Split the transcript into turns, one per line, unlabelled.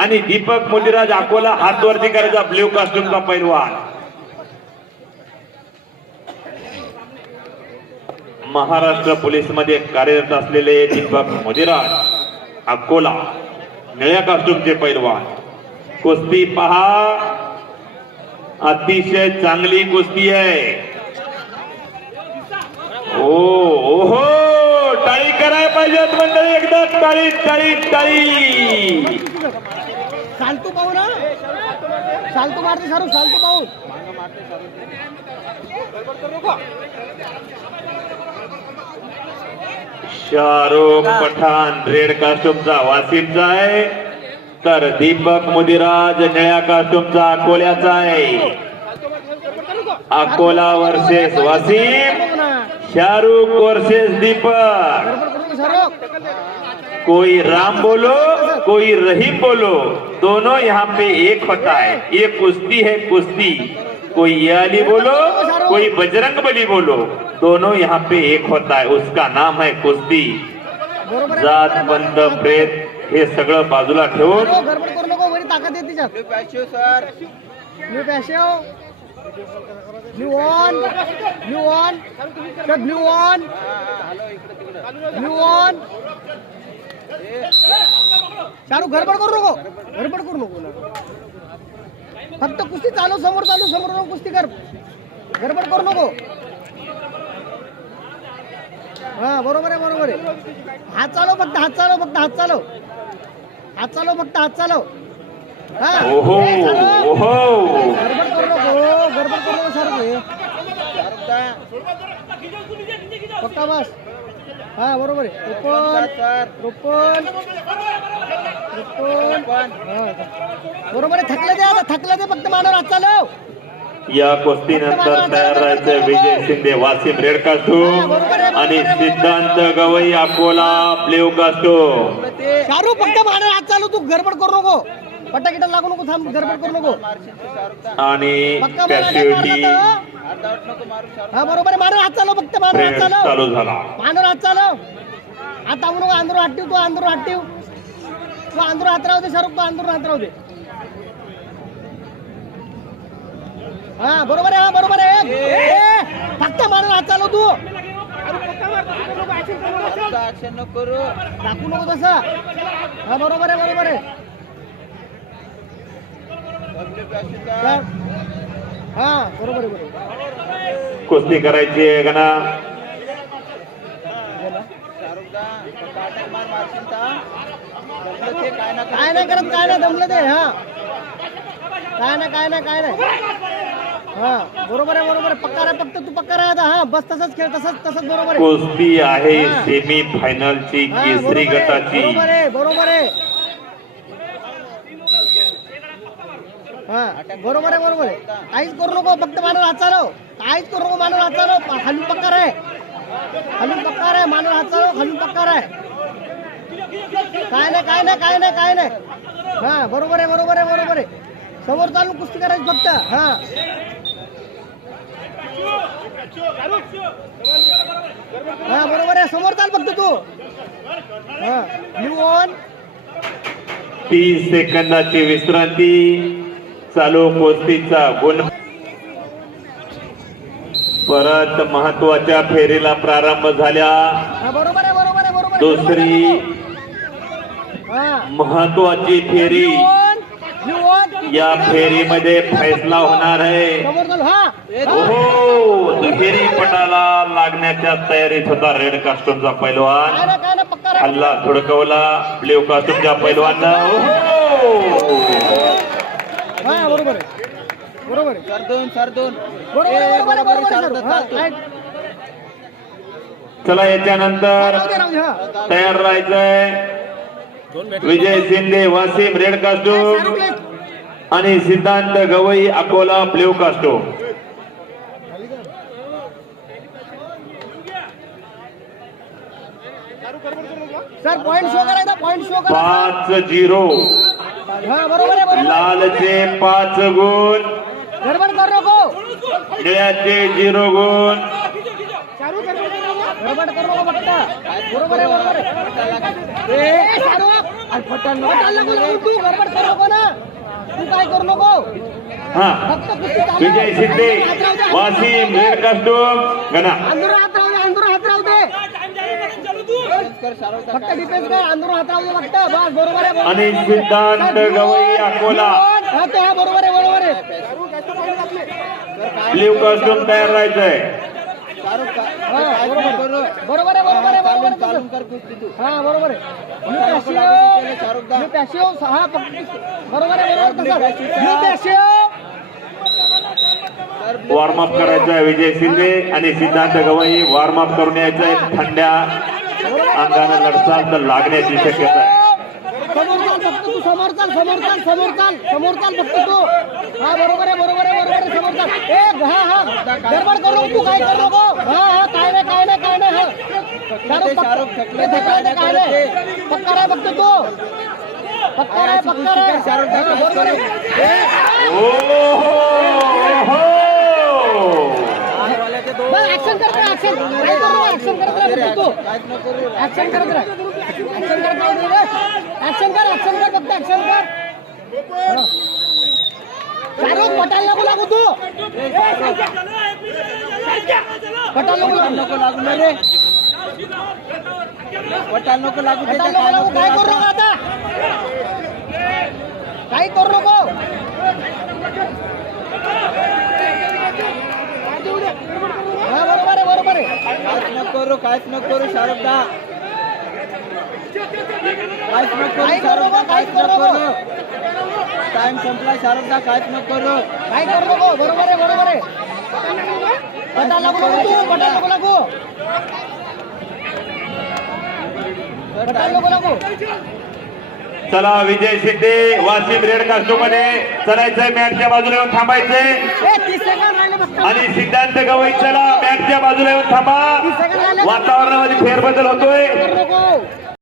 आणि दीपक मोदीराज अकोला हातवरती करायचा ब्ल्यू कॉस्ट्युमचा पैलवान. महाराष्ट्र पोलीसमध्ये कार्यरत असलेले दीपक मोदीराज अकोला निळ्या कॉस्ट्युमचे पैलवान. कुस्ती पहा. अतिशय चांगली कुस्ती आहे. ओ ओहो टाळी करायला पाहिजेत मंडळी एकदा टाळी टाळी टाळी.
चालतो पाहू ना. चालतो मारते सारू चालतो पाहू.
शाहरुख पठाण रेड कास्ट्यूमचा वासिमचा आहे. तर दीपक मुदिराज निळ्या कास्ट्यूमचा अकोल्याचा आहे. Akola versus Washim Shahrukh versus Deepak. कोई राम बोलो कोई रहीम बोलो दोनों यहाँ पे एक होता है। ये कुश्ती है कुश्ती। कोई ये अली बोलो कोई बजरंग बली बोलो दोनों यहाँ पे एक होता है। उसका नाम है
आहे,
जात बंद. प्रेत हे सगळं बाजूला ठेवून।
Blue on blue on blue on blue on Shahrukh गडबड करू नको. गडबड करू नको. ना फक्त कुस्ती चालू समोर चालू समोर कुस्ती कर. गडबड करू नको. हा बरोबर आहे बरोबर आहे. हात चालव फक्त हात चालव फक्त हात चालव. हात चालव फक्त हात चालव. हा. गडबड करू नको गडबड करू नको सर हे. पक्का बस. हा बरोबर आहे. ओपन ओपन हा. बरोबर आहे. थकलं दे आता थकलं दे फक्त मानवर हात चालव
या कुस्तीनंतर तयार राहायचं विजय शिंदे वासिम रेड कास्टूम आणि सिद्धांत गवई अकोला ब्ल्यू कास्टूम
शाहरुख फक्त मानवर हात चालव तू गडबड करू नको. पटाकिटा लागू नको थांब गडबड करू नको.
आणि
पक्का
पॅसिव्हिटी.
हा बरोबर आहे मानवर हात चालव फक्त मानवर हात
ट्रेड
चालव.
चालू झाला.
मांडूर हात चालव. हात थांबू नको आंध्र हात ठेव तू आंध्र हात ठेव तू आंध्र हात राहू दे शाहरुख तू आंध्र हात राहू दे. हा बरोबर आहे हा बरोबर आहे. ए, फक्त मांडूर हात चालव तू.
ऍक्शन नको करू
दाखवू नको तसं. हा बरोबर आहे बरोबर आहे चल. हा बरोबर आहे बरोबर
कुस्ती करायची आहे गणा
जमलं काय ना
काय नाही करत काय नाही दमलं ते हा. काय नाही काय नाही काय नाही हा बरोबर आहे बरोबर आहे. पक्का आहे फक्त तू पक्का राहा आता. हा बस तसंच खेळ तसंच तसंच बरोबर आहे.
कुस्ती आहे. सेमी फायनलची केसरी गटाची.
बरोबर आहे बरोबर आहे. हा बरोबर आहे बरोबर आहे. काहीच करू नको फक्त मानव वाचाल काहीच करू नको मानव हात चालव खालून पक्का आहे खालून पक्का आहे मानव हात चालव खालून पक्का आहे काय नाही काय नाही काय नाही काय नाही. हा बरोबर आहे बरोबर आहे बरोबर आहे. समोर चालून कुस्ती करायची फक्त हा. हा बरोबर आहे समोर चाल फक्त तू. हा यू ऑन
तीस सेकंदाची विश्रांती. चालू कुस्तीचा गुण. परत महत्त्वाच्या फेरीला प्रारंभ झाल्या दुसरी महत्वाची फेरी.
यू
फेरीमध्ये फैसला होणार आहे.
हा.
दुहेरी पटाला लागण्याच्या तयारीत होता रेड कास्टूमचा पैलवान. हल्ला धुडकवला ब्ल्यू कास्टूमच्या पैलवानं
बरोबर आहे
सर दोन सर दोन
बरोबर आहे, बरोबर आहे, बरोबर आहे,
शाहरुख
सर.
दा
हा,
चालतो
right.
चला याच्यानंतर. तयार राहायचंय विजय शिंदे वासिम रेड
ले.
आणि Siddhant Gawai Akola blue costume
sir point show करायचा पॉइंट शो करा
पाच झिरो
हा बरोबर आहे बरोबर आहे.
लालचे पाच गुण
गडबड करू नको.
निळ्याचे झिरो गुण.
गडबड करू नको. फक्त. बरोबर आहे बरोबर आहे. ए शाहरुख. अरे फटाल नको. लावू. तू गडबड करू तू काय करू नको.
हा. विजय शिंदे
हात राहू दे,
वासिम रेड कास्टूम गणा.
हात राहू दे अंदरून हात राहू दे. फक्त डिफेन्स कर हात राहू दे फक्त. बस बरोबर आहे
आणि. सिद्धांत गवई अकोला.
हा ते हा बरोबर आहे.
ब्ल्यू कॉस्ट्युम तयार राहायचंय.
हा, बरोबर
वॉर्म अप करायचं आहे विजय शिंदे आणि सिद्धांत गवई. वॉर्म अप करून यायचं आहे थंड्या अंगानं लढचाल तर लागण्याची शक्यता आहे.
फक्त तू समोर चाल समोर चाल समोर चाल समोर चाल फक्त तू हा बरोबर आहे बरोबर आहे बरोबर आहे समोर चाल ए हा हा गडबड करू नको तू काय करू नको हा हा काय नाही काय नाही काय नाही हा शाहरुख
शाहरुख थकले
थकले
काय नाही
पक्का राह फक्त तू पक्का राह पक्का
कर, शाहरुख
बरोबर आहे ऍक्शन करत राह ऍक्शन काय करू ऍक्शन करत राह तू ऍक्शन करत राह ऍक्शन राह ऍक्शन कर ऍक्शन कर फक्त ऍक्शन कर. शाहरुख पटायला नको लागू तू. पटायला नको लागू.
नको लागू ना रे पटाल नको लागू.
पटायला नको
काय
लागू? काय करू. नको आता? काही करू नको. बरोबर आहे बरोबर आहे.
काहीच नको करू काहीच नको करू शाहरुख दा काहीच नको करू काहीच
करू.
टाइम संपला काहीच नको करू.
करू नको? बरोबर आहे बरोबर आहे. पटायला नको लागू तू पटायला नको. लागू
तर
पटायला नको. लागू
चला विजय शिंदे वासिम रेड कास्टूममध्ये चलायचंय मॅटच्या बाजूला येऊन
फक्त.
आणि सिद्धांत गवई चला मॅटच्या बाजूला येऊन थांबा. वातावरणामध्ये फेरबदल होतोय.